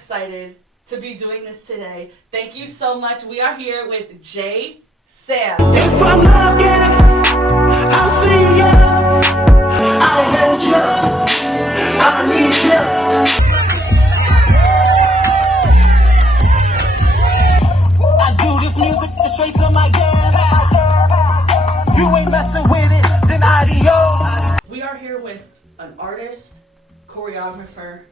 excited to be doing this today. Thank you so much. We are here with Jae Sam. If I'm lucky, I'll see you. I want you. I need you. I do this music straight to my gas. You ain't messing with it, then adios. We are here with an artist, choreographer,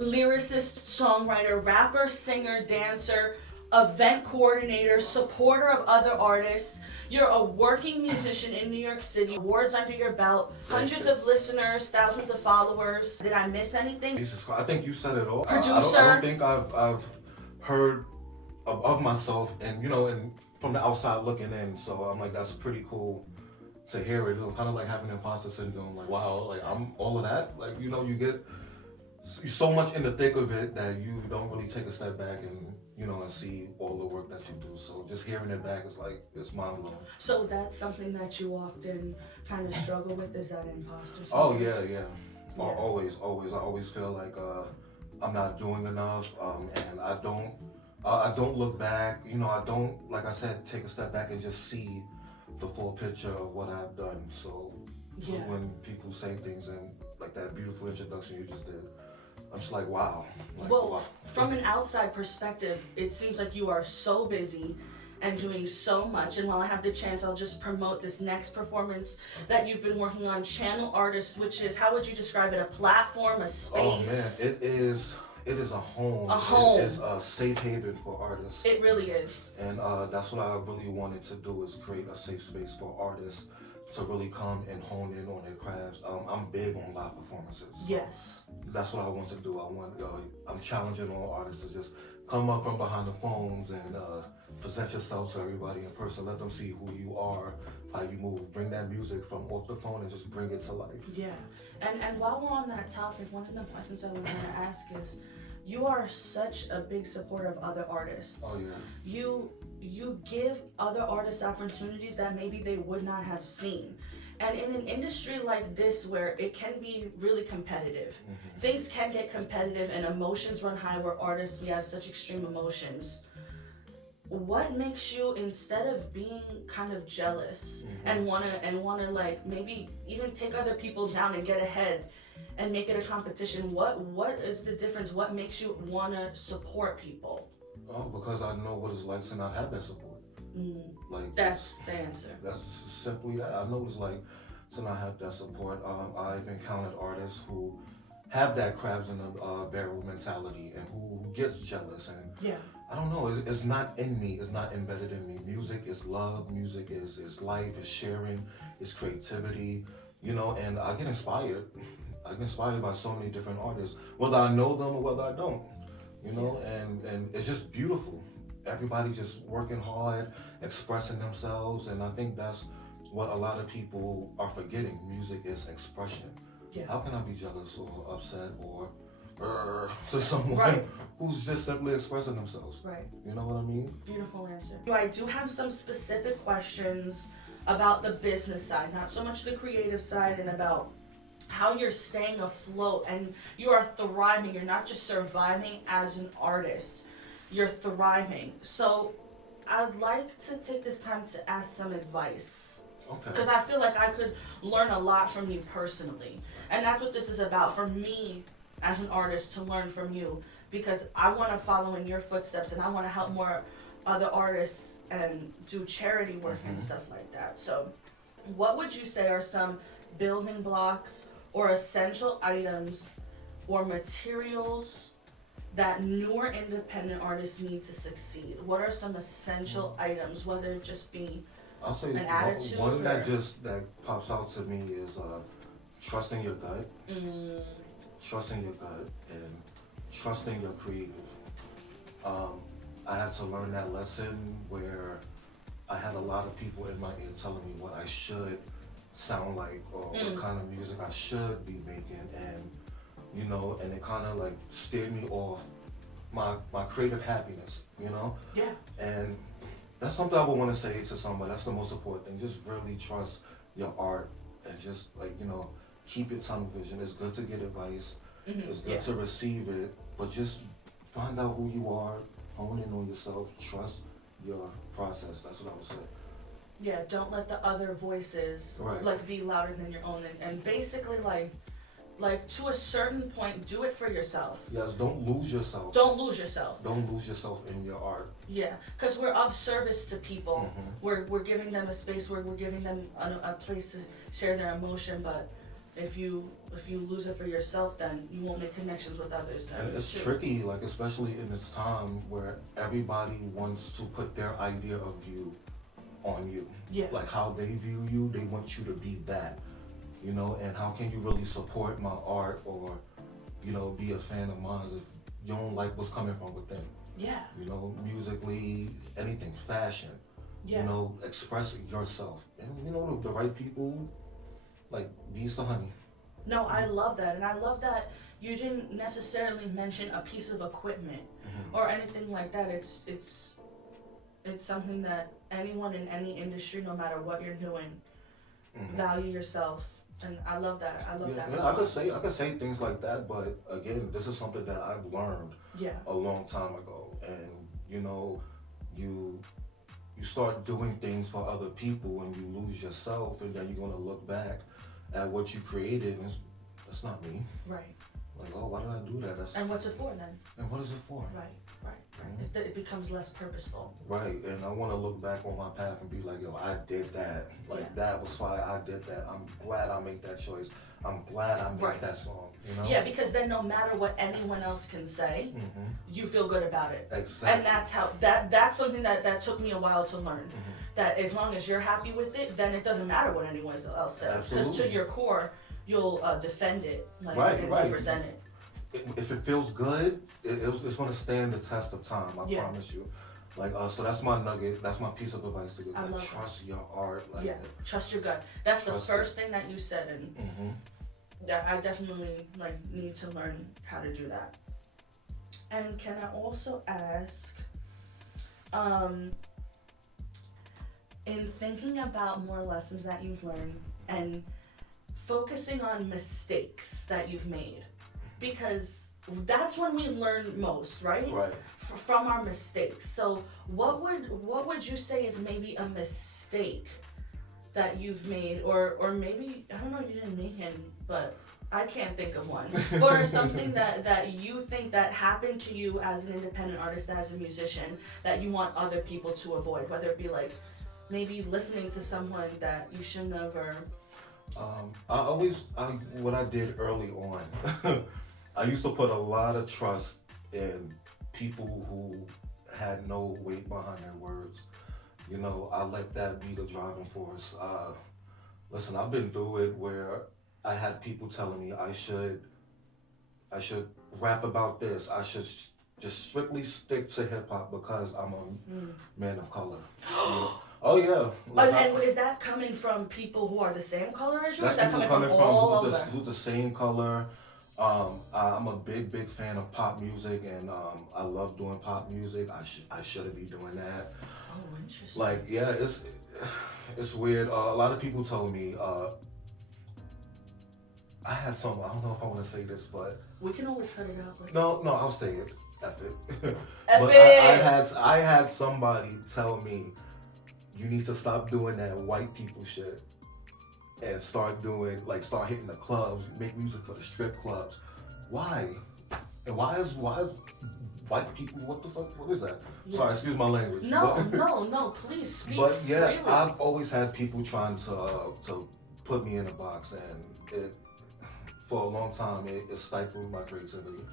lyricist, songwriter, rapper, singer, dancer, event coordinator, supporter of other artists. You're a working musician in New York City, awards under your belt, hundreds of listeners, thousands of followers. Did I miss anything? Jesus Christ, I think you said it all. Producer. I don't think I've heard of myself, and and from the outside looking in. So I'm like, that's pretty cool to hear it. It's kind of like having imposter syndrome. Like, wow, like I'm all of that. Like, you get so much in the thick of it that you don't really take a step back and and see all the work that you do. So just hearing it back is like, it's mind blowing. So that's something that you often kind of struggle with, is that imposter syndrome? Oh yeah. Always. I always feel like I'm not doing enough, and I don't look back. I don't, like I said, take a step back and just see the full picture of what I've done. So when people say things and like that beautiful introduction you just did, I'm just like, wow. Like, well, wow. From an outside perspective, it seems like you are so busy and doing so much. And while I have the chance, I'll just promote this next performance that you've been working on, Channel Artist, which is, how would you describe it? A platform, a space? Oh man, it is a home. A home. It is a safe haven for artists. It really is. And that's what I really wanted to do, is create a safe space for artists to really come and hone in on their crafts. I'm big on live performances. Yes. That's what I want to do. I'm challenging all artists to just come up from behind the phones and present yourself to everybody in person. Let them see who you are, how you move. Bring that music from off the phone and just bring it to life. Yeah. And while we're on that topic, one of the questions I would want to ask is, you are such a big supporter of other artists. Oh yeah. You give other artists opportunities that maybe they would not have seen. And in an industry like this, where it can be really competitive, things can get competitive and emotions run high, where artists, we have such extreme emotions. What makes you, instead of being kind of jealous and wanna like maybe even take other people down and get ahead and make it a competition, what is the difference? What makes you wanna support people? Oh, because I know what it's like to not have that support. Like, that's the answer. That's simply that. I know what it's like to not have that support. I've encountered artists who have that crabs in the barrel mentality, and who gets jealous, and I don't know, it's not in me, it's not embedded in me. Music is love, music is life, it's sharing, it's creativity, and I get inspired. I get inspired by so many different artists, whether I know them or whether I don't, and it's just beautiful. Everybody just working hard, expressing themselves, and I think that's what a lot of people are forgetting. Music is expression. Yeah. How can I be jealous or upset or to someone who's just simply expressing themselves? Right. You know what I mean? Beautiful answer. I do have some specific questions about the business side, not so much the creative side, and about how you're staying afloat and you are thriving. You're not just surviving as an artist, you're thriving. So I'd like to take this time to ask some advice. Okay. Because I feel like I could learn a lot from you personally. And that's what this is about, for me as an artist, to learn from you. Because I want to follow in your footsteps, and I want to help more other artists and do charity work and stuff like that. So what would you say are some building blocks or essential items or materials that newer independent artists need to succeed? What are some essential items, whether it just be I'll say an attitude one that pops out to me is trusting your gut, trusting your gut, and trusting your creative. I had to learn that lesson where I had a lot of people in my ear telling me what I should sound like, or what kind of music I should be making, and and it kind of like steered me off my creative happiness, Yeah. And that's something I would want to say to somebody. That's the most important thing. Just really trust your art, and just keep your tunnel vision. It's good to get advice. It's good to receive it, but just find out who you are, hone in on yourself, trust your process. That's what I would say. Yeah, don't let the other voices Right. like be louder than your own, and basically like to a certain point, do it for yourself. Yes, don't lose yourself. Don't lose yourself. Don't lose yourself in your art. Yeah, because we're of service to people. Mhm. We're giving them a space where we're giving them a place to share their emotion. But if you lose it for yourself, then you won't make connections with others. And it's tricky, like especially in this time where everybody wants to put their idea of you on you. Yeah. Like how they view you, they want you to be that. You know, and how can you really support my art or, you know, be a fan of mine if you don't like what's coming from within? Yeah. You know, musically, anything, fashion. Yeah. You know, express yourself. And you know, the right people, like bees to honey. No, I love that, and I love that you didn't necessarily mention a piece of equipment or anything like that. It's something that anyone in any industry, no matter what you're doing, value yourself. And I love that. I love that. Yeah, I could say things like that, but again, this is something that I've learned a long time ago. And you know, you start doing things for other people and you lose yourself, and then you're gonna look back at what you created and that's not me. Right. Like, oh, why did I do that? And what's it for then? And what is it for? Right. It becomes less purposeful. Right, and I want to look back on my path and be like, yo, I did that. Like, that was why I did that. I'm glad I made that choice. I'm glad I made that song, you know? Yeah, because then no matter what anyone else can say, you feel good about it. Exactly. And that's how, that's something that took me a while to learn. That as long as you're happy with it, then it doesn't matter what anyone else says. Because to your core, you'll defend it, like, and represent it. If it feels good, it's going to stand the test of time, I promise you. Like, so that's my nugget, that's my piece of advice to give. Like, trust your art. Like, trust your gut. That's the first thing that you said, and that I definitely like need to learn how to do that. And can I also ask, in thinking about more lessons that you've learned and focusing on mistakes that you've made, because that's when we learn most, right? Right. From our mistakes. So what would you say is maybe a mistake that you've made, or maybe, I don't know, you didn't make any, but I can't think of one. Or something that you think that happened to you as an independent artist, as a musician, that you want other people to avoid, whether it be like maybe listening to someone that you shouldn't have, or what I did early on, I used to put a lot of trust in people who had no weight behind their words. You know, I let that be the driving force. Listen, I've been through it where I had people telling me I should rap about this. I should just strictly stick to hip hop because I'm a man of color. You know? Oh yeah. Like, and is that coming from people who are the same color as you? Or is that's that people coming from all over? Who's the same color. I'm a big fan of pop music, and I love doing pop music. I shouldn't be doing that. Oh, interesting. Like, yeah, it's weird. A lot of people told me I had some. I don't know if I want to say this, but we can always cut it out. Like, no, I'll say it. F it. F but it. I had somebody tell me, you need to stop doing that white people shit and start hitting the clubs, make music for the strip clubs. Why? And why is white people, what the fuck, what is that? Yeah. Sorry, excuse my language. No, please speak But yeah, freely. I've always had people trying to put me in a box, and for a long time, it stifled my creativity.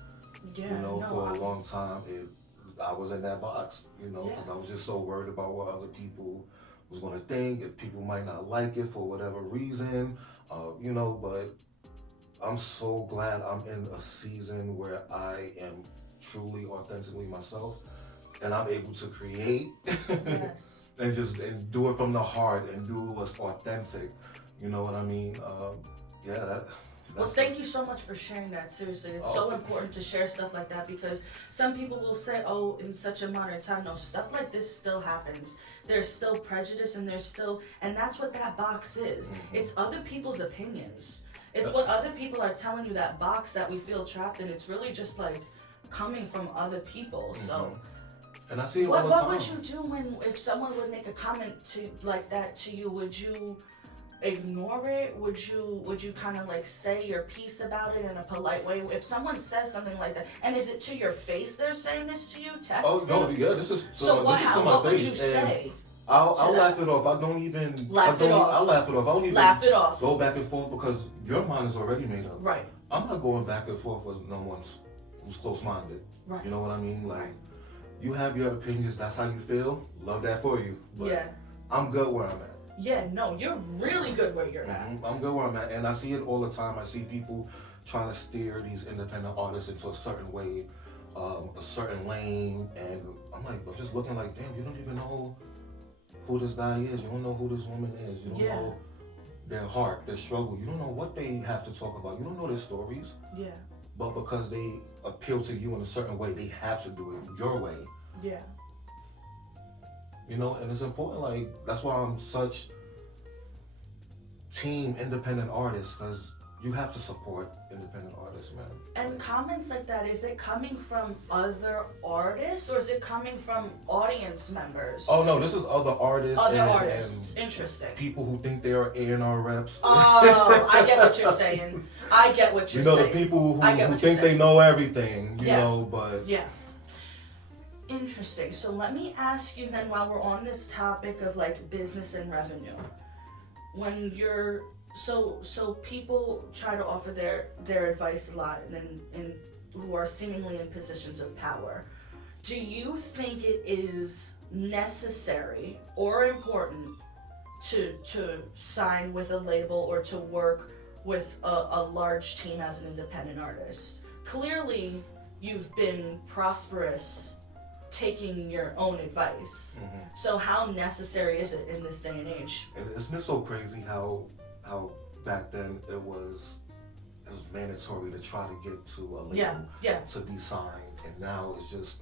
Yeah, you know, for a long time, I was in that box, you know, because I was just so worried about what other people was going to think, if people might not like it for whatever reason, you know, but I'm so glad I'm in a season where I am truly, authentically myself, and I'm able to create and do it from the heart and do what's authentic, you know what I mean? Well, thank you so much for sharing that. Seriously, it's so important to share stuff like that, because some people will say, oh, in such a modern time, no, stuff like this still happens. There's still prejudice, and and that's what that box is. It's other people's opinions. It's what other people are telling you, that box that we feel trapped in. It's really just like coming from other people. So and I see it what all the time. would you do if someone would make a comment to like that to you? Would you ignore it? Would you kind of like say your piece about it in a polite way? If someone says something like that, and is it to your face they're saying this to you? Texting? Oh no, yeah, this is so this is on my what would face, you say? I'll laugh it off. I don't even laugh it off. I'll laugh it off. I don't even laugh it off. Go back and forth because your mind is already made up. Right. I'm not going back and forth with no one who's close-minded. Right. You know what I mean? Like, you have your opinions. That's how you feel. Love that for you. But yeah. I'm good where I'm at. Yeah. No, you're really good where you're at. I'm good where I'm at, and I see it all the time. I see people trying to steer these independent artists into a certain way, a certain lane, and I'm like, I'm just looking like, damn, you don't even know who this guy is. You don't know who this woman is. You don't know their heart, their struggle. You don't know what they have to talk about. You don't know their stories. Yeah. But because they appeal to you in a certain way, they have to do it your way. Yeah. You know, and it's important. Like, that's why I'm such team independent artists, because you have to support independent artists, man. And comments like that, is it coming from other artists or is it coming from audience members? Oh no, this is other artists. Other artists. And interesting. people who think they are A&R reps. Oh, I get what you're saying. I get what you're saying. You know, the people who think they saying. know everything, you know, but... Yeah. Interesting. So let me ask you then, while we're on this topic of like business and revenue, when you're so people try to offer their advice a lot, and who are seemingly in positions of power. Do you think it is necessary or important to sign with a label or to work with a large team as an independent artist? Clearly, you've been prosperous taking your own advice. So how necessary is it in this day and age? And isn't it so crazy how back then it was mandatory to try to get to a label to be signed, and now it's just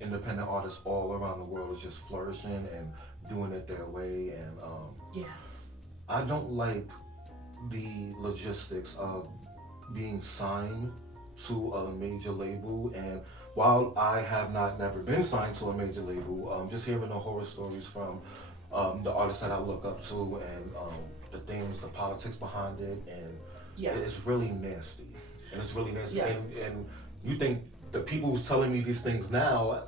independent artists all around the world is just flourishing and doing it their way. And I don't like the logistics of being signed to a major label. And while I have never been signed to a major label, just hearing the horror stories from the artists that I look up to, and the things, the politics behind it, and it's really nasty. And it's really nasty. And you think the people who's telling me these things now,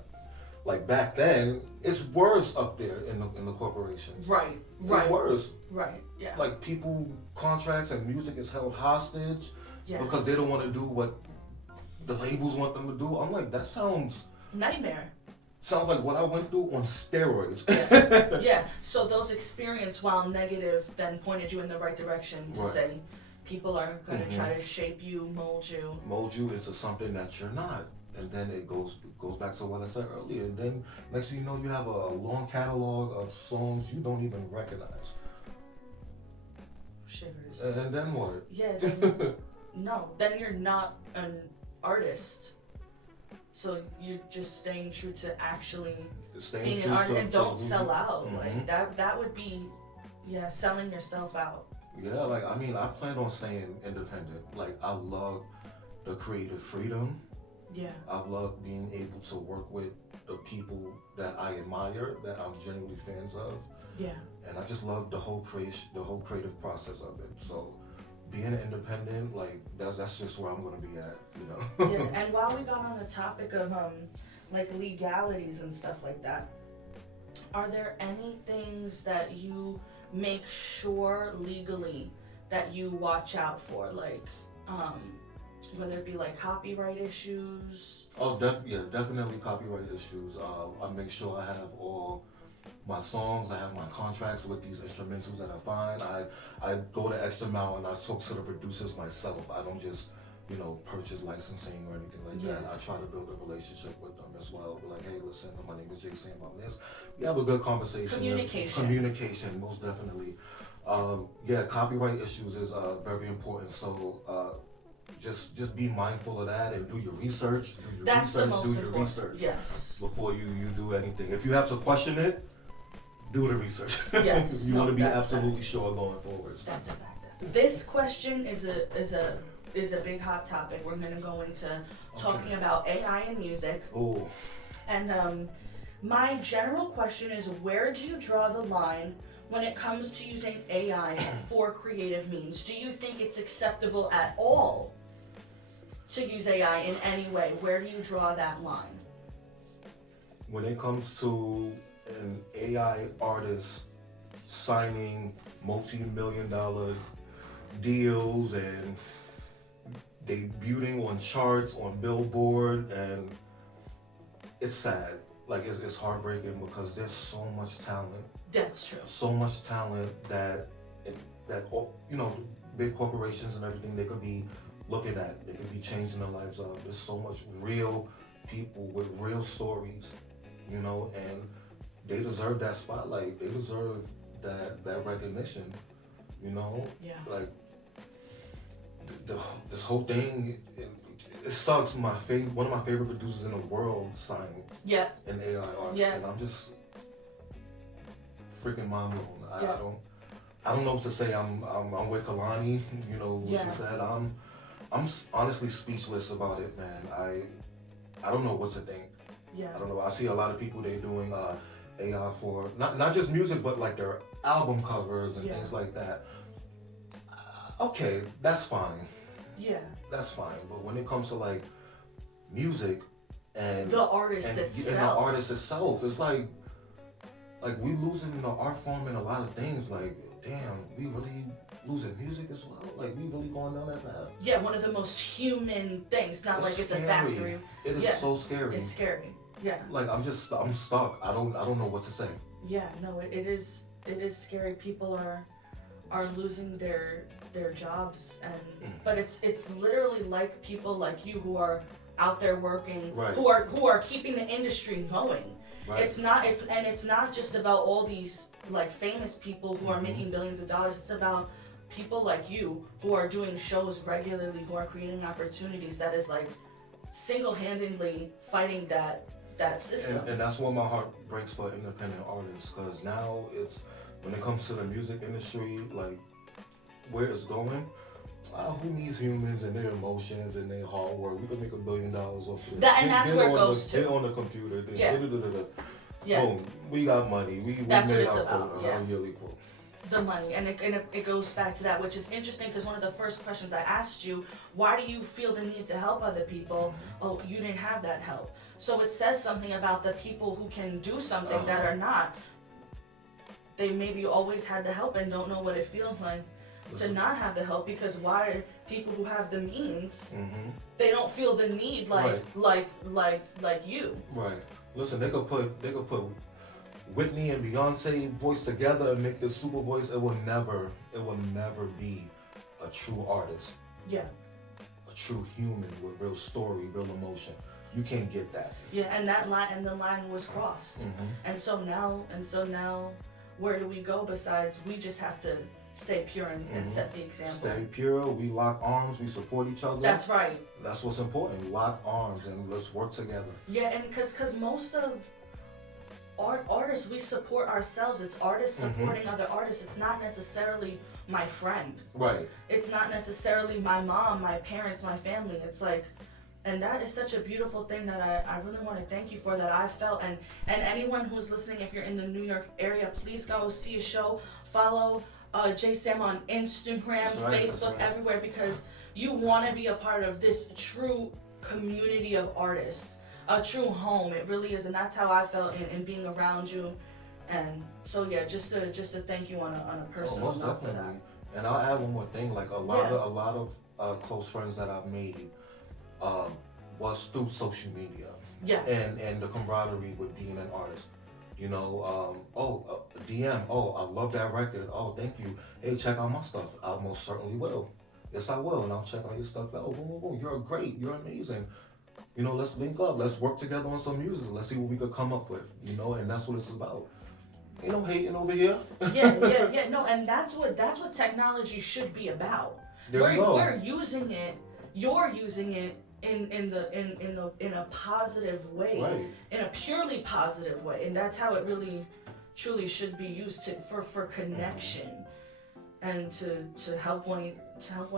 like back then, it's worse up there in the corporations. Right. It's worse. Right. Yeah. Like, people, contracts and music is held hostage because they don't want to do what the labels want them to do. I'm like, that sounds nightmare. Sounds like what I went through on steroids. Yeah. So those experiences, while negative, then pointed you in the right direction to say people are going to try to shape you, mold you into something that you're not. And then it goes back to what I said earlier. And then next thing you know, you have a long catalog of songs you don't even recognize. Shivers. And then what? Yeah. No, then you're not an artist. So you're just staying true to actually being an artist, and don't sell out. Like that would be, selling yourself out. Yeah, like, I mean, I plan on staying independent. Like, I love the creative freedom. Yeah. I love being able to work with the people that I admire, that I'm genuinely fans of. Yeah. And I just love the whole creative process of it. So being independent, like, that's just where I'm gonna be at, you know. Yeah. And while we got on the topic of like legalities and stuff like that, are there any things that you make sure legally that you watch out for, like whether it be like copyright issues? Oh, definitely copyright issues. I make sure I have all my songs, I have my contracts with these instrumentals that I find. I go the extra mile and I talk to the producers myself. I don't just, purchase licensing or anything like that. I try to build a relationship with them as well. Be like, hey, listen, my name is Jae Sam, I'm this. We have a good conversation. Communication, most definitely. Copyright issues is very important. So just be mindful of that and do your research. Yes. Before you do anything. If you have to question it, do the research. Yes. You want to be absolutely sure going forward. That's a fact. This question is a is a big hot topic. We're gonna go into talking about AI in music. Oh. And my general question is, where do you draw the line when it comes to using AI for creative means? Do you think it's acceptable at all to use AI in any way? Where do you draw that line? When it comes to an AI artist signing multi-million-dollar deals and debuting on charts, on Billboard, and it's sad. Like, it's heartbreaking because there's so much talent. That's true. So much talent that you know, big corporations and everything, they could be looking at. They could be changing the lives of. There's so much real people with real stories, you know, and they deserve that spotlight. They deserve that recognition, you know. Yeah. Like this whole thing, it sucks. One of my favorite producers in the world signed an AI artist, and I'm just freaking mind blown. I don't know what to say. I'm with Kalani. You know what she said. I'm honestly speechless about it, man. I don't know what to think. Yeah. I don't know. I see a lot of people, they doing AI for not just music, but like their album covers and things like that. Okay, that's fine. Yeah. That's fine. But when it comes to like music and the artist itself, and the artist itself, it's like we losing the art form in a lot of things. Like, damn, we really losing music as well. Like, we really going down that path. Yeah, one of the most human things. Not like it's scary. a factory. It is so scary. It's scary. Yeah. Like, I'm stuck. I don't know what to say. Yeah, no, it is scary. People are losing their jobs, and but it's literally like people like you who are out there working, who are keeping the industry going. Right. It's not just about all these like famous people who are making billions of dollars. It's about people like you who are doing shows regularly, who are creating opportunities. That is like single-handedly fighting that system. And that's why my heart breaks for independent artists, because now it's, when it comes to the music industry, like where it's going, who needs humans and their emotions and their hard work? We could make $1 billion off of this. And that's where it goes to. Get on the computer. Then Yeah. Boom. We got money. We that's made what it's our about. quote, our yearly quote. The money, and it goes back to that, which is interesting because one of the first questions I asked you, why do you feel the need to help other people? Oh, you didn't have that help. So it says something about the people who can do something that are not. They maybe always had the help and don't know what it feels like to not have the help, because why people who have the means, they don't feel the need like you. Right. Listen, they could put Whitney and Beyonce voice together and make this super voice. It will never be a true artist. Yeah. A true human with real story, real emotion. You can't get that. Yeah, and the line was crossed. And so now where do we go besides we just have to stay pure and set the example. Stay pure, we lock arms, we support each other. That's right. That's what's important. Lock arms and let's work together. Yeah, and because most of artists, we support ourselves. It's artists supporting other artists. It's not necessarily my friend. Right. It's not necessarily my mom, my parents, my family. It's like, and that is such a beautiful thing that I really want to thank you for, that I felt. And anyone who's listening, if you're in the New York area, please go see a show. Follow Jae Sam on Instagram, Facebook, everywhere, because you want to be a part of this true community of artists. A true home, it really is, and that's how I felt in being around you. And so yeah, just to thank you on a personal note for that. And I'll add one more thing. Like a lot of close friends that I've made was through social media. Yeah. And the camaraderie with being an artist. You know, DM. Oh, I love that record. Oh, thank you. Hey, check out my stuff. I most certainly will. Yes, I will, and I'll check out your stuff out. Boom, boom, boom. You're great. You're amazing. You know, let's link up. Let's work together on some music. Let's see what we could come up with. You know, and that's what it's about. Ain't no hating over here. Yeah. No, and that's what technology should be about. We're using it. You're using it in a positive way, right. In a purely positive way, and that's how it really, truly should be used for connection. and to help one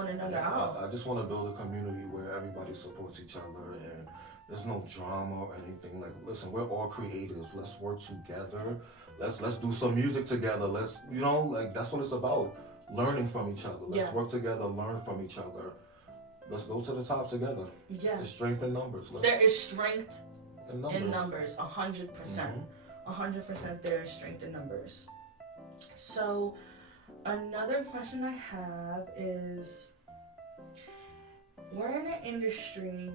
another out. I just want to build a community where everybody supports each other and there's no drama or anything. Like, listen, we're all creatives. Let's work together. Let's do some music together. Let's, like, that's what it's about. Learning from each other. Let's work together, learn from each other. Let's go to the top together. Yeah. There's strength in numbers. There is strength in numbers, 100%. Mm-hmm. 100% there is strength in numbers. So, another question I have is, we're in an industry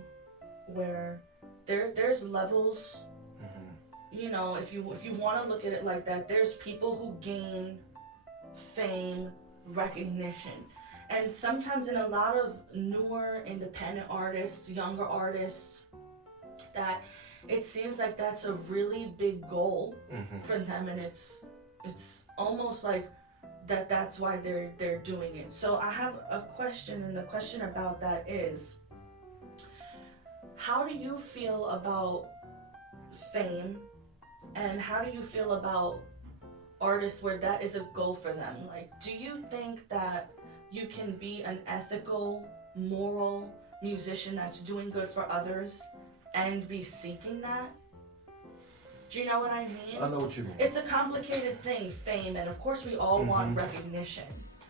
where there's levels. Mm-hmm. If you want to look at it like that, there's people who gain fame, recognition. And sometimes in a lot of newer independent artists, younger artists, that it seems like that's a really big goal for them, and it's almost like that's why they're doing it. So I have a question, and the question about that is, how do you feel about fame, and how do you feel about artists where that is a goal for them? Like, do you think that you can be an ethical, moral musician that's doing good for others and be seeking that? Do you know what I mean? I know what you mean. It's a complicated thing, fame, and of course we all want recognition.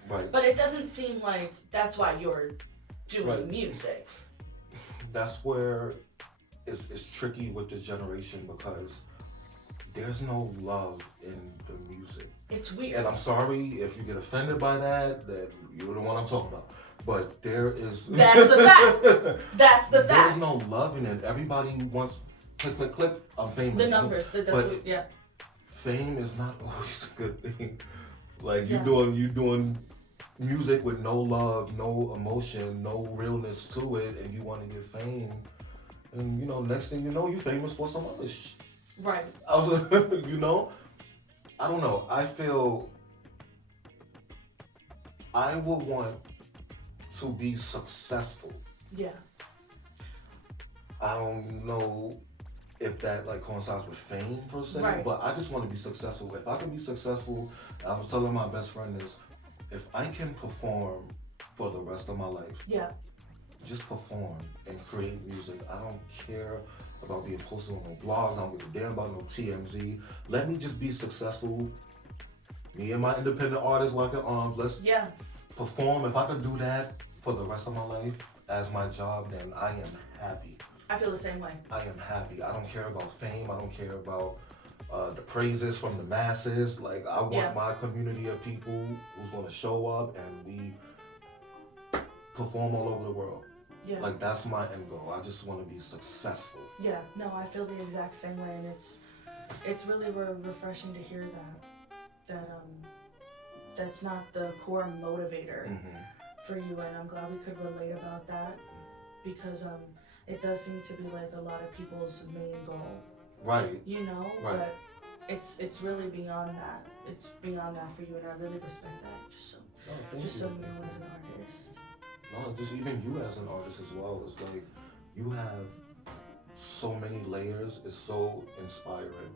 Right. But it doesn't seem like that's why you're doing music. That's where it's tricky with this generation, because there's no love in the music. It's weird. And I'm sorry if you get offended by that you're the one I'm talking about. But there is... That's the fact. That's the fact. There's no love in it. Everybody wants click, click, click, I'm famous. The numbers. Yeah. Fame is not always a good thing. Like, you doing music with no love, no emotion, no realness to it, and you want to get fame. And, next thing you know, you're famous for some other shit. Right. I was, I don't know. I feel I would want to be successful. Yeah. I don't know if that coincides with fame per se, but I just want to be successful. If I can be successful, I was telling my best friend this, if I can perform for the rest of my life, just perform and create music. I don't care about being posted on no blogs. I don't give a damn about no TMZ. Let me just be successful. Me and my independent artists locking arms. Let's perform. If I could do that for the rest of my life as my job, then I am happy. I feel the same way. I am happy. I don't care about fame. I don't care about the praises from the masses. Like, I want my community of people who's going to show up and we perform all over the world. Yeah. Like, that's my end goal. I just want to be successful. Yeah, no, I feel the exact same way, and it's really refreshing to hear that that's not the core motivator for you, and I'm glad we could relate about that, because it does seem to be like a lot of people's main goal. Right. Right. But it's really beyond that. It's beyond that for you, and I really respect that. Just so you know, as an artist. No, just even you as an artist as well. It's like you have so many layers. It's so inspiring.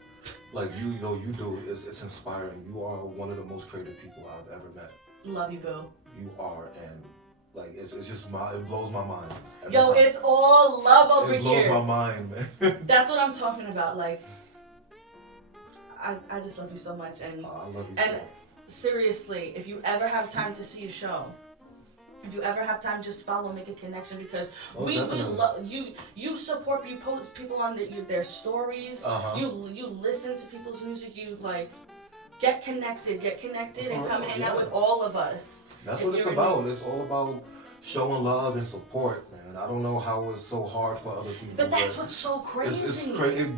Like you do. It's inspiring. You are one of the most creative people I've ever met. Love you, boo. You are, and like it's just it blows my mind. Yo, it's all love over here. It blows my mind, man. That's what I'm talking about. Like, I just love you so much, and I love you and too. Seriously, if you ever have time to see a show, if you ever have time, just follow, make a connection, because we love you. You support, you post people on their stories. You listen to people's music. You get connected, and come hang out with all of us. That's what it's about. It's all about showing love and support, man. I don't know how it's so hard for other people. But that's what's so crazy.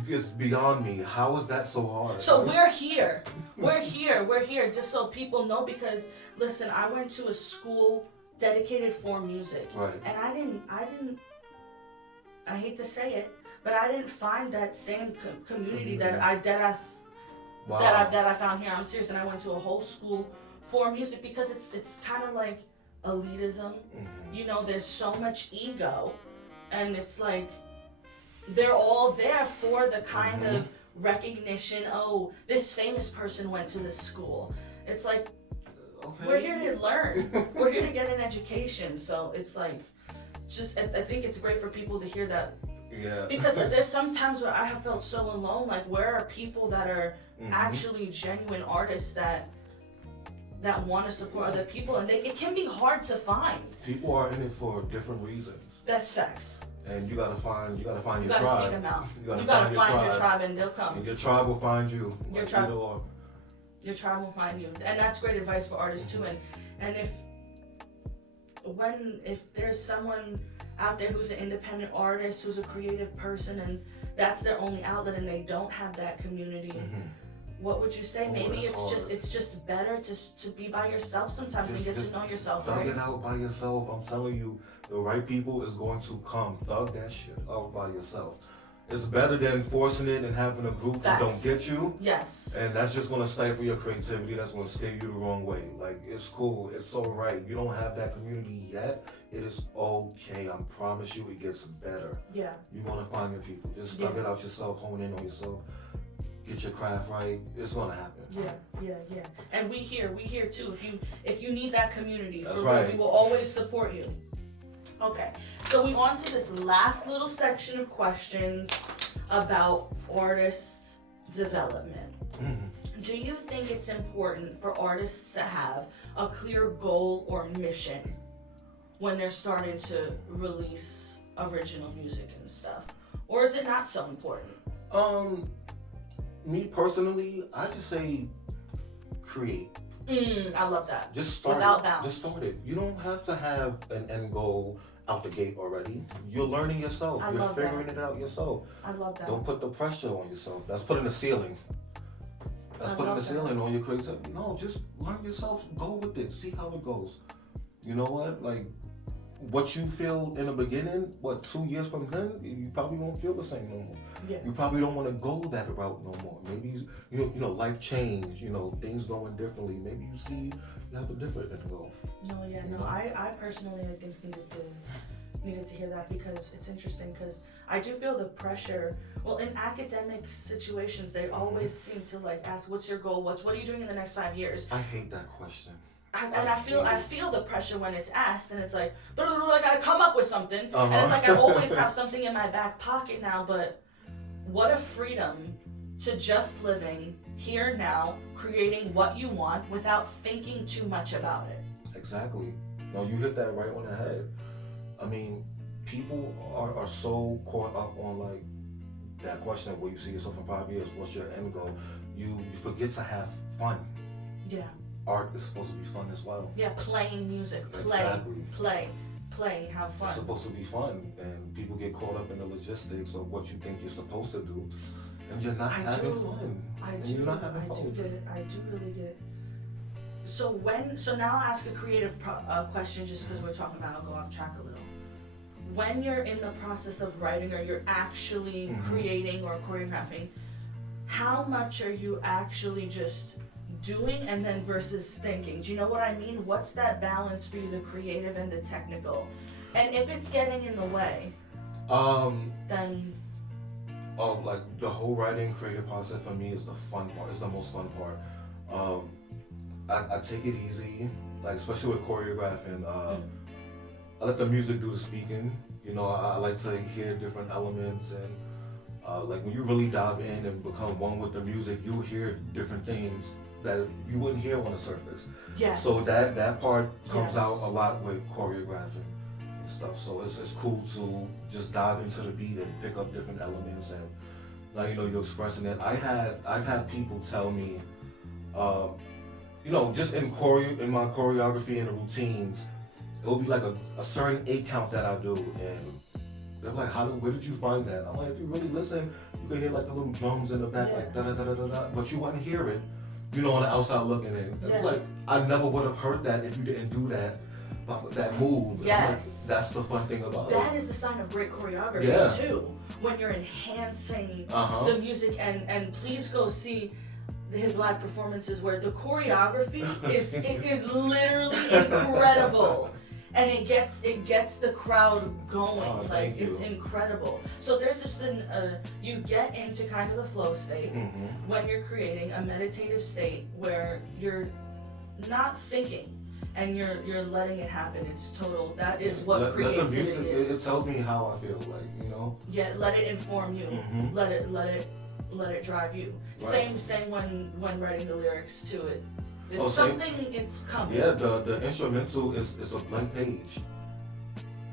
It's beyond me. How is that so hard? So we're here. We're here just so people know, because listen, I went to a school dedicated for music. Right. And I hate to say it, but I didn't find that same community that I found here. I'm serious, and I went to a whole school for music, because it's kind of like elitism. There's so much ego, and it's like they're all there for the kind of recognition. Oh, this famous person went to this school. It's like, Okay. We're here to learn. We're here to get an education. So it's like, just I think it's great for people to hear that. Yeah. Because there's some times where I have felt so alone. Like, where are people that are actually genuine artists that want to support other people? And it can be hard to find. People are in it for different reasons. That's facts. And you gotta find your tribe. You gotta seek them out. You gotta find your tribe, and they'll come. And your tribe will find you. Your tribe will find you, and that's great advice for artists too. And if there's someone out there who's an independent artist, who's a creative person, and that's their only outlet, and they don't have that community, what would you say? Maybe it's just better to be by yourself sometimes and get to know yourself. Thug it out by yourself. I'm telling you, the right people is going to come. Thug that shit out by yourself. It's better than forcing it and having a group that don't get you. Yes. And that's just gonna stifle your creativity. That's gonna steer you the wrong way. Like, it's cool. It's all right. You don't have that community yet. It is okay. I promise you, it gets better. Yeah. You're gonna find your people. Just thug it out yourself. Hone in on yourself. Get your craft right. It's gonna happen. Yeah. And we here too. If you need that community, that's for right. real, we will always support you. Okay, so we on to this last little section of questions about artist development. Do you think it's important for artists to have a clear goal or mission when they're starting to release original music and stuff? Or is it not so important? Me personally, I just say create. I love that. Just start without it. bounds. Just start it. You don't have to have an end goal out the gate already. You're learning yourself. You're figuring it out yourself. I love that. Don't put the pressure on yourself. That's putting a ceiling. That's putting a ceiling on your creativity. No, just learn yourself. Go with it. See how it goes. You know what? Like, what you feel in the beginning, 2 years from then, you probably won't feel the same no more. Yeah. You probably don't want to go that route no more. Maybe you know life change. Things going differently. Maybe you see you have a different end goal. I personally I think needed to hear that, because it's interesting, because I do feel the pressure. Well, in academic situations, they always seem to ask, "What's your goal? What are you doing in the next 5 years?" I hate that question. I feel the pressure when it's asked, and it's like, but I gotta come up with something, and it's like I always have something in my back pocket now. But what a freedom to just living here now, creating what you want without thinking too much about it. Exactly. No, you hit that right on the head. I mean, people are so caught up on that question of where you see yourself in 5 years. What's your end goal? You forget to have fun. Yeah. Art is supposed to be fun as well. Yeah, playing music, playing, have fun. It's supposed to be fun, and people get caught up in the logistics of what you think you're supposed to do, and you're not having fun. I do really get it. So now I'll ask a creative question, just because we're talking about, I'll go off track a little. When you're in the process of writing, or you're actually creating or choreographing, how much are you actually just doing and then versus thinking? Do you know what I mean? What's that balance for you, the creative and the technical? And if it's getting in the way, then the whole writing creative process for me is the fun part. It's the most fun part. I take it easy, especially with choreographing. I let the music do the speaking. I like to hear different elements, and when you really dive in and become one with the music, you hear different things that you wouldn't hear on the surface. Yes. So that part comes out a lot with choreographing and stuff. So it's cool to just dive into the beat and pick up different elements, and you're expressing it. I've had people tell me, just in my choreography and the routines, it'll be a certain 8 count that I do, and they're like, where did you find that? I'm like, if you really listen, you can hear the little drums in the back, da da da da da da, but you wouldn't hear it, on the outside looking in. It's I never would have heard that if you didn't do that move. Yes. That's the fun thing about it. That is the sign of great choreography too. When you're enhancing the music, and please go see his live performances where the choreography is literally incredible. And it gets the crowd going. It's incredible. So there's just you get into kind of a flow state when you're creating, a meditative state where you're not thinking, and you're letting it happen. It's total. That is what let the creativity music, is. it tells me how I feel, like, you know. Yeah, let it inform you. Let it drive you. Right. Same when writing the lyrics to it. It's it's coming. Yeah, the instrumental is a blank page.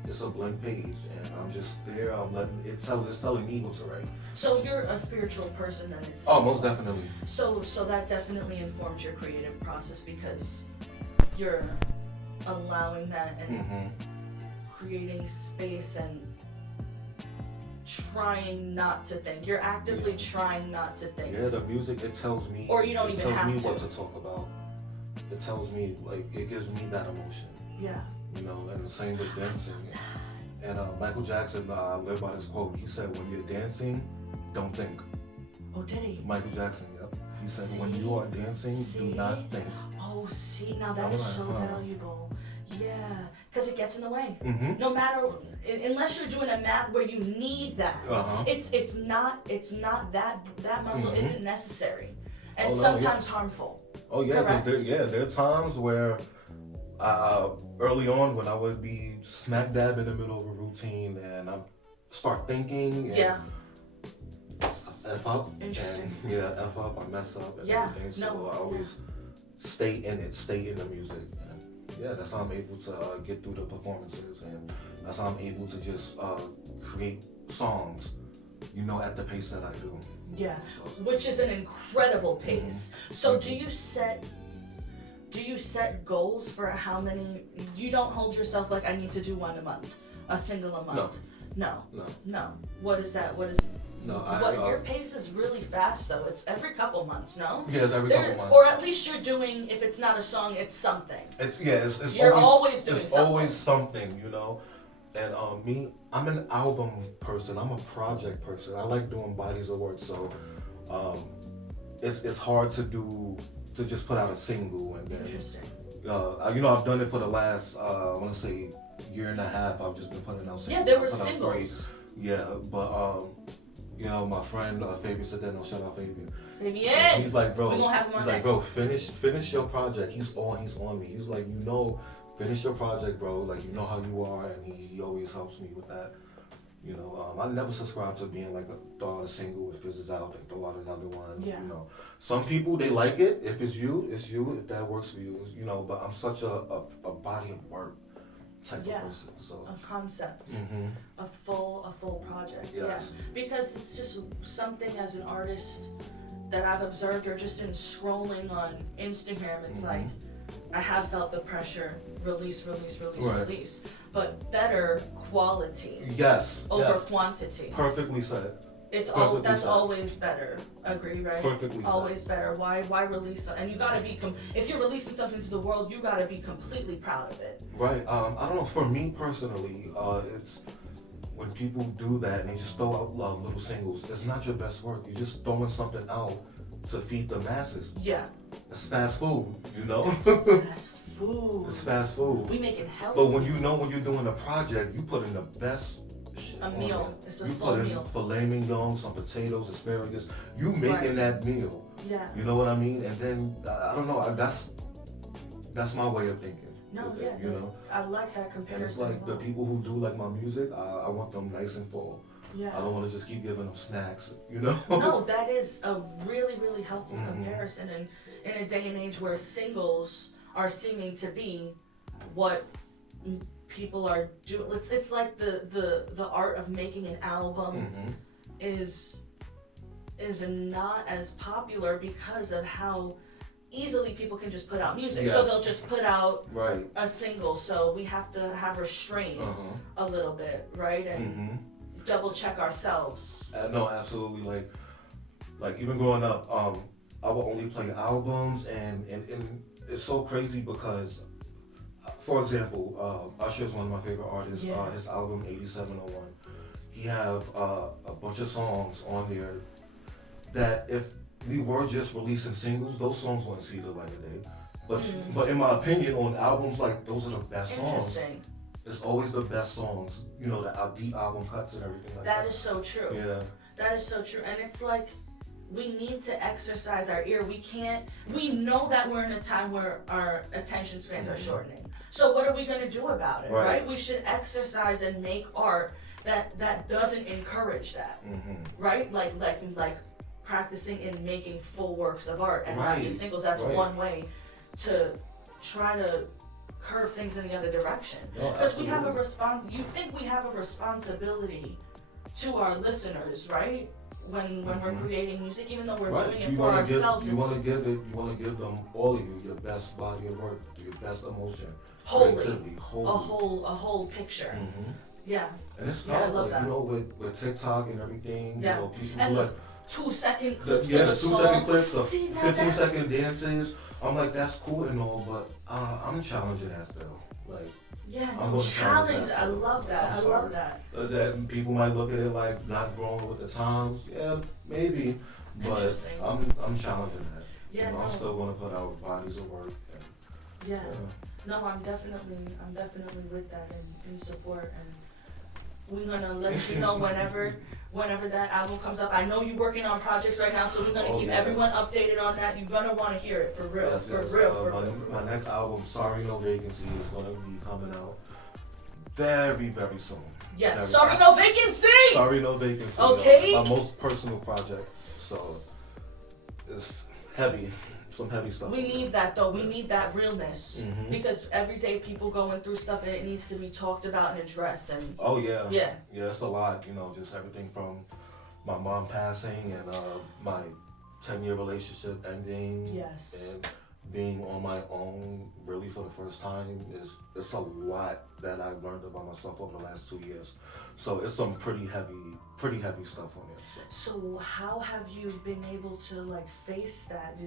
It's a blank page, and I'm just there. I'm letting it's telling me what to write. So you're a spiritual person, then it's. Oh, most definitely. So that definitely informs your creative process, because you're allowing that and creating space and trying not to think. You're actively trying not to think. Yeah, the music, it tells me. Or you don't even have to. It tells me what to talk about. It tells me, like, it gives me that emotion. Yeah. You know, and the same with dancing. And Michael Jackson lived by this quote. He said, "When you're dancing, don't think." Oh, did he? Michael Jackson, yep. He said, "When you are dancing, do not think." Oh, see, now that is so valuable. Yeah, because it gets in the way. No matter, unless you're doing a math where you need that, it's not that muscle isn't necessary, and sometimes harmful. Oh yeah, because there are times where early on when I would be smack dab in the middle of a routine and I start thinking and F up. Interesting. And, F up, I mess up and everything. So I always stay in the music. And that's how I'm able to get through the performances, and that's how I'm able to just create songs, you know, at the pace that I do. Yeah, which is an incredible pace. So do you set goals for how many? You don't hold yourself like, I need to do one a month, a single a month. No. What is that? Your pace is really fast though. It's every couple months, no? Yeah, it's every couple months. Or at least you're doing, if it's not a song, it's something. You're always doing something. Always something, you know. And me, I'm an album person. I'm a project person. I like doing bodies of work. So it's hard to just put out a single and then. Interesting. I've done it for the last I want to say year and a half. I've just been putting out singles. Yeah, there were singles. Yeah, but my friend Fabian said that. No, shout out Fabian. Fabian. He's like, bro. We're gonna have him on he's like, bro, finish your project. He's on me. He's like, finish your project, bro. Like, you know how you are, and he always helps me with that. You know, I never subscribe to being like throw out a single, it fizzes out, and throw out another one. Yeah. You know, some people, they like it. If it's you, it's you. If that works for you, you know. But I'm such a body of work type of person. So a concept, a full project. Yes. Yeah, because it's just something as an artist that I've observed, or just in scrolling on Instagram. It's like, I have felt the pressure, release, but better quality. Yes. Over quantity. Perfectly said. That's always better. Agree, right? Perfectly always said. better. Why release? And you gotta be if you're releasing something to the world, you gotta be completely proud of it. Right. I don't know. For me personally, it's when people do that and they just throw out little singles. It's not your best work. You're just throwing something out to feed the masses. Yeah. It's fast food, you know. It's fast food. It's fast food. We make it healthy. But when you're doing a project, you put in the best shit. A meal. It's a you full put meal. in filet mignon, some potatoes, asparagus. You making that meal. Yeah. You know what I mean? And then I don't know. That's my way of thinking. No, yeah. You know. I like that comparison. And it's like the people who do like my music, I want them nice and full. Yeah. I don't want to just keep giving them snacks, you know? No, that is a really, really helpful comparison. And in a day and age where singles are seeming to be what people are doing, it's like the art of making an album is not as popular because of how easily people can just put out music. Yes. So they'll just put out right. a single. So we have to have restraint a little bit, right? And double check ourselves. No, absolutely. Like even growing up, I would only play albums, and it's so crazy because, for example, Usher is one of my favorite artists. Yeah. His album 8701, he have a bunch of songs on there that if we were just releasing singles, those songs wouldn't see the light of day. But in my opinion, on albums, like, those are the best songs. It's always the best songs, you know, the deep album cuts and everything like that. That is so true. Yeah. That is so true. And it's like, we need to exercise our ear. We know that we're in a time where our attention spans are shortening. So what are we gonna do about it, right? We should exercise and make art that doesn't encourage that, right? Like practicing in making full works of art and not just singles. That's one way to try to curve things in the other direction. Because we have you think we have a responsibility to our listeners, right? When we're creating music, even though we're doing it for ourselves. You want to give them, all of you, your best body of work, your best emotion, wholly, creativity, a whole picture. Yeah. And it's I tough, love that. You know, with TikTok and everything, you know, people and do the 2-second clips the of the 2-second clips, the See, 15-second dances. I'm like, that's cool and all, but I'm challenging that still. Like, I'm challenge. I love that. I love that. That people might look at it like not growing with the times. Yeah, maybe, but I'm challenging that. Yeah, you know, I'm still going to put out bodies of work. And, No, I'm definitely with that and in support, and we're gonna let you know whenever that album comes up. I know you're working on projects right now, so we're gonna keep everyone updated on that. You're gonna want to hear it for real, for real. My next album, Sorry No Vacancy, is gonna be coming out very, very soon. Yes, Sorry No Vacancy. Sorry No Vacancy. Okay. My most personal project, so it's heavy. Some heavy stuff. We need that though. We need that realness because everyday people going through stuff and it needs to be talked about and addressed. And yeah, it's a lot. You know, just everything from my mom passing and my 10-year relationship ending. Yes. And being on my own really for the first time it's a lot that I've learned about myself over the last 2 years. So it's some pretty heavy stuff on it. So how have you been able to like face that?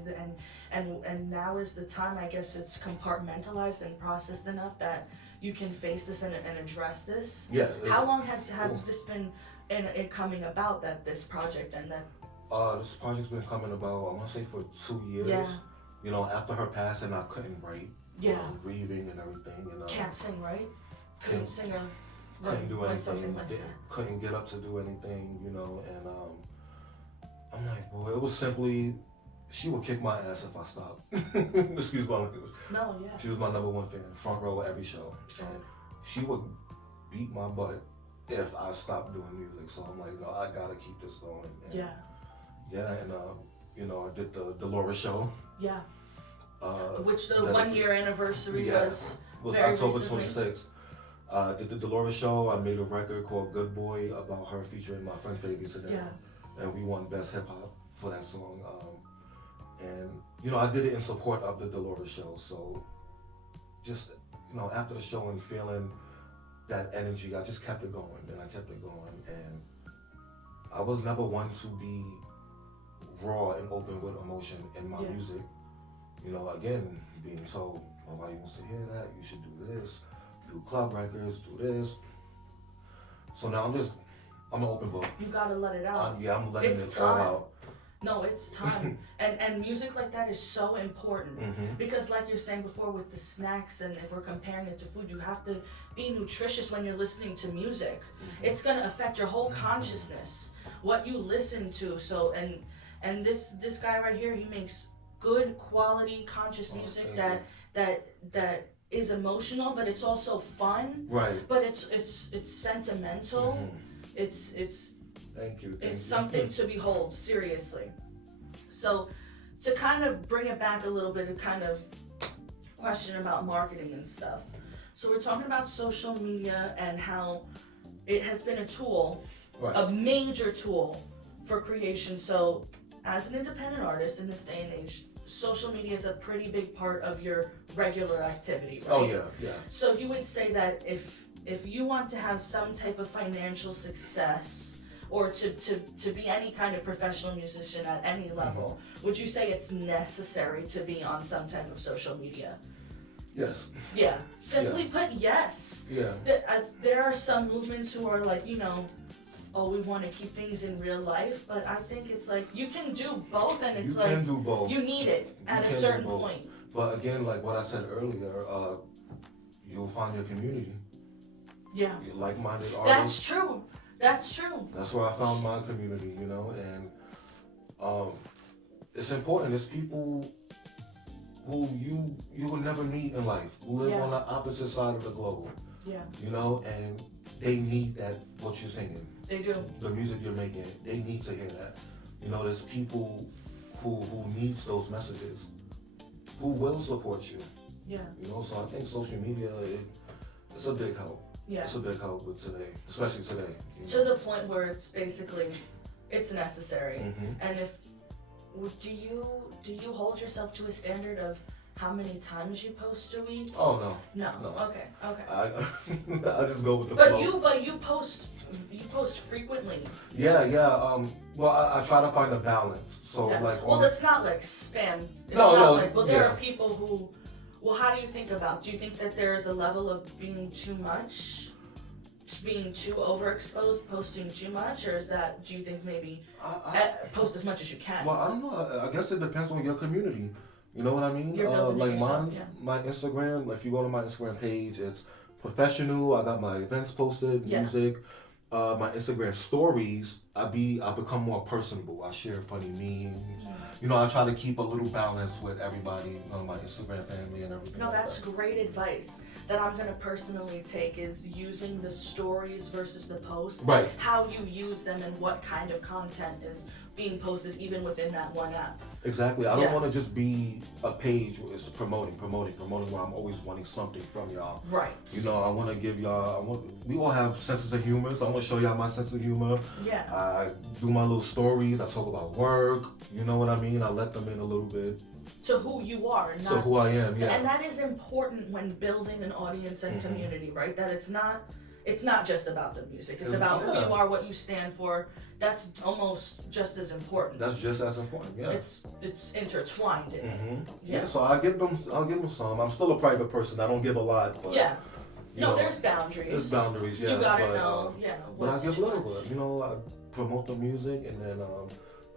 And now is the time, I guess it's compartmentalized and processed enough that you can face this and address this? Yes. How long has this been in coming about, this project and that? This project's been coming about, I want to say, for 2 years. Yeah. You know, after her passing, I couldn't write. Yeah. Grieving and everything. And, can't sing, right? Couldn't sing or couldn't do anything. Something like that. Couldn't get up to do anything, you know. And I'm like, boy, it was simply, she would kick my ass if I stopped. Excuse my language. No, yeah. She was my #1 fan, front row every show. And she would beat my butt if I stopped doing music. So I'm like, no, I gotta keep this going. And and you know, I did the Dolores show. Yeah. Which the 1-year anniversary was very October recently. 26th. Did the Dolores show. I made a record called Good Boy about her featuring my friend Fabi today. And we won Best Hip Hop for that song. And you know, I did it in support of the Dolores show. So just, you know, after the show and feeling that energy, I just kept it going and I kept it going. And I was never one to be raw and open with emotion in my music. You know, again, being told nobody wants to hear that, you should do this, do club records, do this. So now I'm an open book. You gotta let it out. I'm letting it all out. No, it's time. and music like that is so important because like you're saying before with the snacks, and if we're comparing it to food, you have to be nutritious when you're listening to music. It's gonna affect your whole consciousness, what you listen to. So and this guy right here, he makes good quality conscious music that is emotional, but it's also fun. Right. But it's sentimental. It's Thank you. It's something to behold, seriously. So to kind of bring it back a little bit, a kind of question about marketing and stuff. So we're talking about social media and how it has been a tool, a major tool for creation. So as an independent artist in this day and age, social media is a pretty big part of your regular activity, right? Oh yeah. So you would say that if you want to have some type of financial success, or to be any kind of professional musician at any level, would you say it's necessary to be on some type of social media? Yes. Yeah. Simply put, yes. Yeah. There are some movements who are like, you know, oh, we want to keep things in real life, but I think it's like you can do both, and it's like you can do both. You need it at a certain point. But again, like what I said earlier, you'll find your community. Yeah. Like-minded artists. That's true. That's true. That's where I found my community, you know, and it's important. It's people who you will never meet in life, who live on the opposite side of the globe. Yeah. You know, and they need that, what you're singing. They do. The music you're making, they need to hear that. You know, there's people who needs those messages, who will support you. Yeah. You know, so I think social media, it's a big help. Yeah. It's a big help with today, especially today. To the point where it's basically, it's necessary. And do you hold yourself to a standard of how many times you post a week? Oh No. no. Okay. I just go with the But flow. you post frequently. Yeah. Well, I try to find a balance. So like. Well, it's not like spam. It's No. not like. Well, there are people who. Well, how do you think about? Do you think that there is a level of being too much, being too overexposed, posting too much, or is that? Do you think maybe post as much as you can? Well, I don't know. I guess it depends on your community. You know what I mean? You're building like it yourself, my Instagram. If you go to my Instagram page, it's professional. I got my events posted, music. My Instagram stories, I become more personable. I share funny memes. You know, I try to keep a little balance with everybody, you know, my Instagram family and everything. No, like that's great advice that I'm gonna personally take is using the stories versus the posts. Right. How you use them and what kind of content is being posted even within that one app. Exactly. I don't want to just be a page where it's promoting where I'm always wanting something from y'all. Right. You know, I want to give y'all, we all have senses of humor, so I want to show y'all my sense of humor. Yeah. I do my little stories, I talk about work, you know what I mean? I let them in a little bit. To who you are. To who I am, yeah. And that is important when building an audience and community, right? That it's not just about the music. It's about who you are, what you stand for. That's almost just as important. That's just as important, yeah. It's intertwined in it. Yeah, so I'll give them some. I'm still a private person. I don't give a lot, but there's boundaries. There's boundaries, yeah. You gotta know, but I give a little bit. You know, I promote the music and then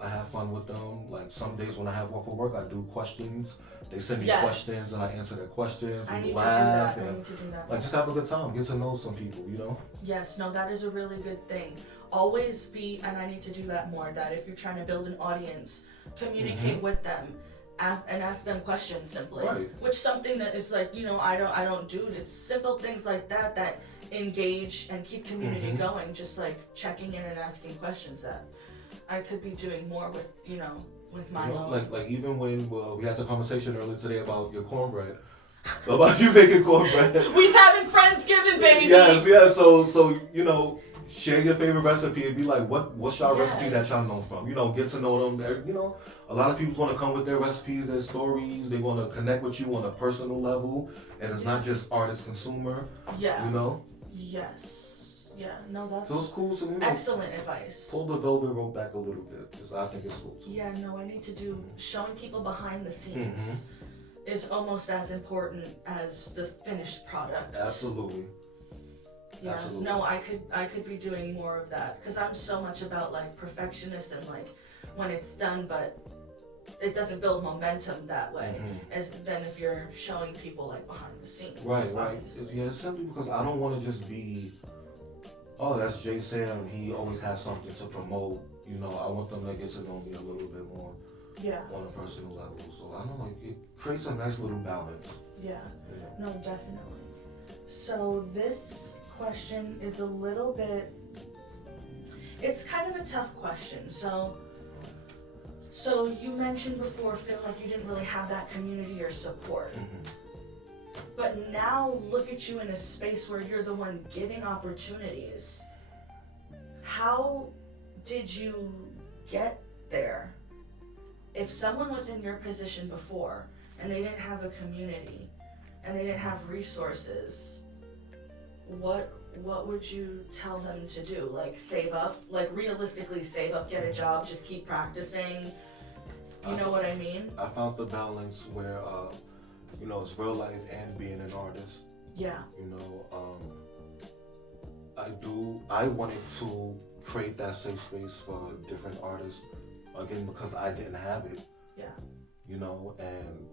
I have fun with them. Like some days when I have off of work, I do questions. They send me questions and I answer their questions. I need laugh to do that. and I need to do that. like just have a good time. Get to know some people, you know? Yes, no, that is a really good thing. Always be, and I need to do that more, that if you're trying to build an audience, communicate with them. Ask them questions simply. Right. Which something that is like, you know, I don't do. It's simple things like that engage and keep community going. Just like checking in and asking questions that I could be doing more with, you know, with my own. Like even when we had the conversation earlier today about your cornbread. About you making cornbread. We's having Friendsgiving, baby. Yes. So you know, share your favorite recipe and be like, what's your recipe that y'all know from? You know, get to know them. You know, a lot of people want to come with their recipes, their stories. They want to connect with you on a personal level, and it's not just artist consumer. Yeah. You know. Yes. Yeah. No, that's. So it's cool. So you know, excellent advice. Pull the velvet rope back a little bit because I think it's cool. Too. Yeah. No, I need to do showing people behind the scenes. Is almost as important as the finished product. Absolutely. Yeah. Absolutely. No, I could be doing more of that because I'm so much about like perfectionist and like when it's done, but it doesn't build momentum that way as then if you're showing people like behind the scenes. Right. Yeah, it's simply because I don't want to just be, oh, that's Jae Sam. He always has something to promote. You know, I want them to get to know me a little bit more. Yeah. On a personal level. So I don't know, it creates a nice little balance. Yeah. No, definitely. So this question is a little bit, it's kind of a tough question. So you mentioned before feeling like you didn't really have that community or support. But now look at you in a space where you're the one giving opportunities. How did you get there? If someone was in your position before and they didn't have a community and they didn't have resources, what would you tell them to do? Like save up, like realistically save up, get a job, just keep practicing. You know what I mean? I found the balance where, you know, it's real life and being an artist. Yeah. You know, I wanted to create that safe space for different artists. Again, because I didn't have it. Yeah. You know, and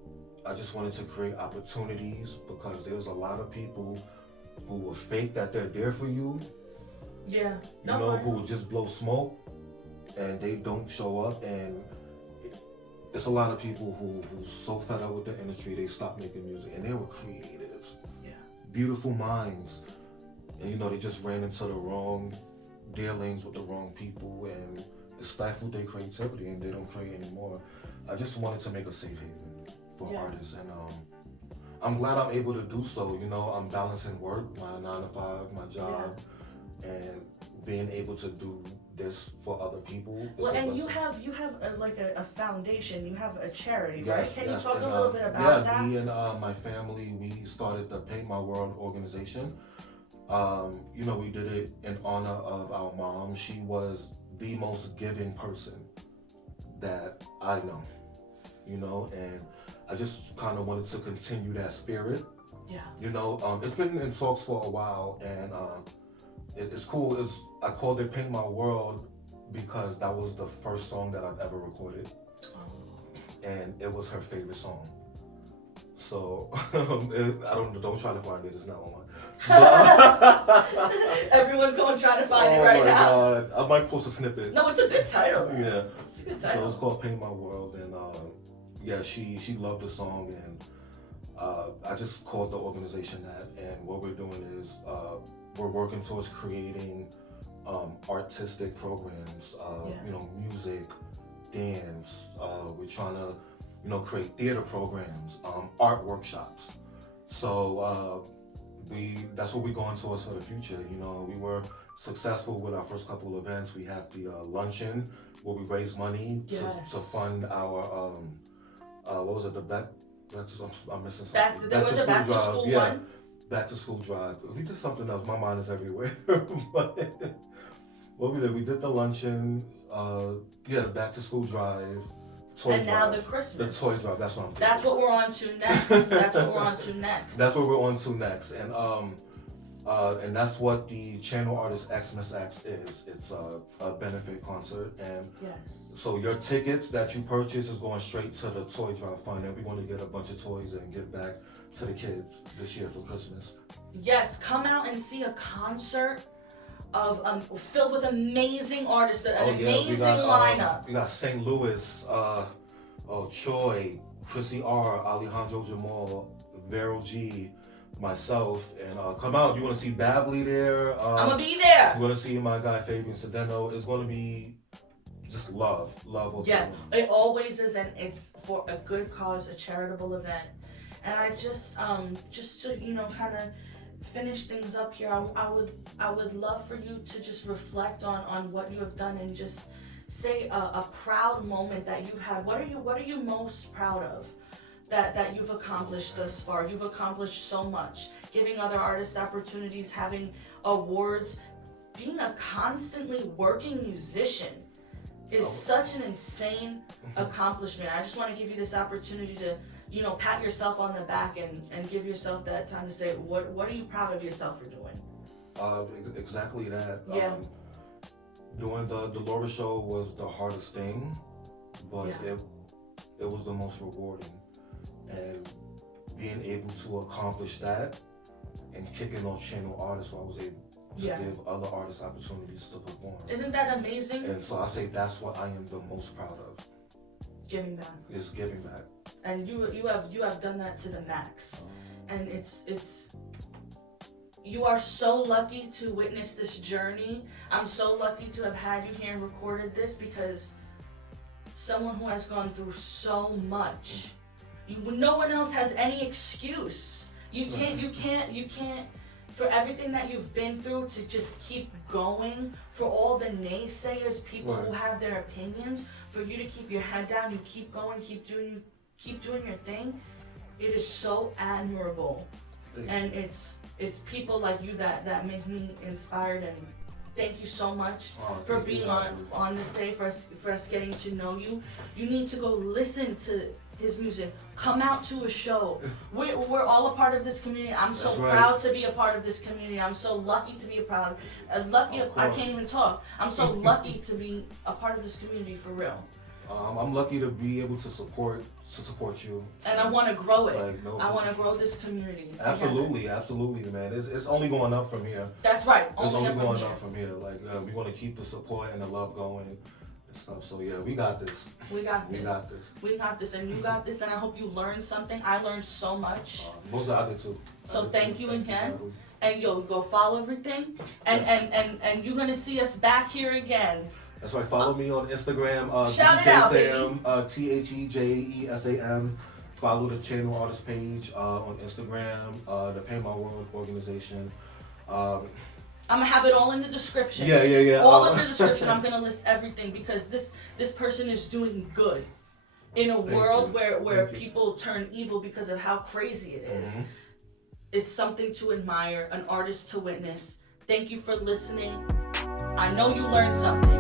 I just wanted to create opportunities because there's a lot of people who will fake that they're there for you. Yeah. You know, who will just blow smoke and they don't show up and it's a lot of people who's so fed up with the industry, they stopped making music, and they were creatives, beautiful minds, and you know, they just ran into the wrong dealings with the wrong people, and it stifled their creativity, and they don't create anymore. I just wanted to make a safe haven for artists, and I'm glad I'm able to do so. You know, I'm balancing work, my 9-to-5, my job, and being able to do this for other people. Well, and you have a foundation, you have a charity, right? Yes, Can you talk and, a little bit about that? Me and my family, we started the Paint My World organization. You know, we did it in honor of our mom. She was the most giving person that I know, you know, and I just kind of wanted to continue that spirit. Yeah. You know, it's been in talks for a while, and it's cool. I called it Paint My World because that was the first song that I've ever recorded. And it was her favorite song. So don't try to find it, it's not on. Everyone's going to try to find it right now. Oh my God, I might post a snippet. No, it's a good title. Yeah. It's a good title. So it's called Paint My World, and yeah, she loved the song, and I just called the organization that, and what we're doing is we're working towards creating artistic programs, you know, music, dance. We're trying to, you know, create theater programs, art workshops. So that's what we're going towards for the future. You know, we were successful with our first couple of events. We had the luncheon where we raised money to fund our what was it, the back? I'm missing something. There was a back to school one. Back to school drive. We did something else. My mind is everywhere. But what we did the luncheon. The back to school drive. Toy and drive. Now the Christmas. The toy drive. That's what I'm thinking. That's what we're on to next. That's what we're on to next. That's what we're on to next. And that's what the Channel Artist Xmas X is. It's a benefit concert, and so your tickets that you purchase is going straight to the toy drive fund, and we want to get a bunch of toys and give back to the kids this year for Christmas. Yes, come out and see a concert of filled with amazing artists, amazing lineup. We got St. Louis, Choi, Chrissy R, Alejandro Jamal, Vero G, myself, and come out. You want to see BABBLING there? I'm gonna be there. You're gonna see my guy Fabian Sedeno. It's gonna be just love. Yes, it always is, and it's for a good cause, a charitable event. And I just to, you know, kind of finish things up here, I would love for you to just reflect on what you have done, and just say a proud moment that you've had. What are you most proud of that you've accomplished thus far? You've accomplished so much, giving other artists opportunities, having awards, being a constantly working musician is such an insane accomplishment. I just want to give you this opportunity to, you know, pat yourself on the back and give yourself that time to say, what are you proud of yourself for doing? Exactly that. Yeah. Doing the Laura show was the hardest thing, but it was the most rewarding. And being able to accomplish that and kicking those channel artists, where I was able to give other artists opportunities to perform. Isn't that amazing? And so I say that's what I am the most proud of. Giving back. Is giving back. And you have done that to the max. And it's you are so lucky to witness this journey. I'm so lucky to have had you here and recorded this, because someone who has gone through so much, no one else has any excuse. You can't, for everything that you've been through, to just keep going, for all the naysayers, people who have their opinions, for you to keep your head down, you keep going, keep doing your thing. It is so admirable. And it's people like you that make me inspired, and thank you so much for being on this day, for us getting to know you. You need to go listen to his music. Come out to a show. We're all a part of this community. I'm so proud to be a part of this community. I'm so lucky to be I can't even talk. I'm so lucky to be a part of this community, for real. I'm lucky to be able to support you. And I want to grow it. I want to grow this community. Absolutely, man. It's only going up from here. That's right. It's only going up from here. We want to keep the support and the love going. and stuff. So yeah, we got this. We got this. We got this. We got this, and you got this, and I hope you learned something. I learned so much. Most of I did too. So thank you again. And yo, go follow everything, and you're gonna see us back here again. That's right. Follow me on Instagram. Shout it out, Sam, TheJeSam. Follow the Channel Artist page on Instagram. The Pay My World organization. I'm gonna have it all in the description. Yeah. All in the description. I'm gonna list everything because this person is doing good in a world where people turn evil because of how crazy it is. It's something to admire, an artist to witness. Thank you for listening. I know you learned something.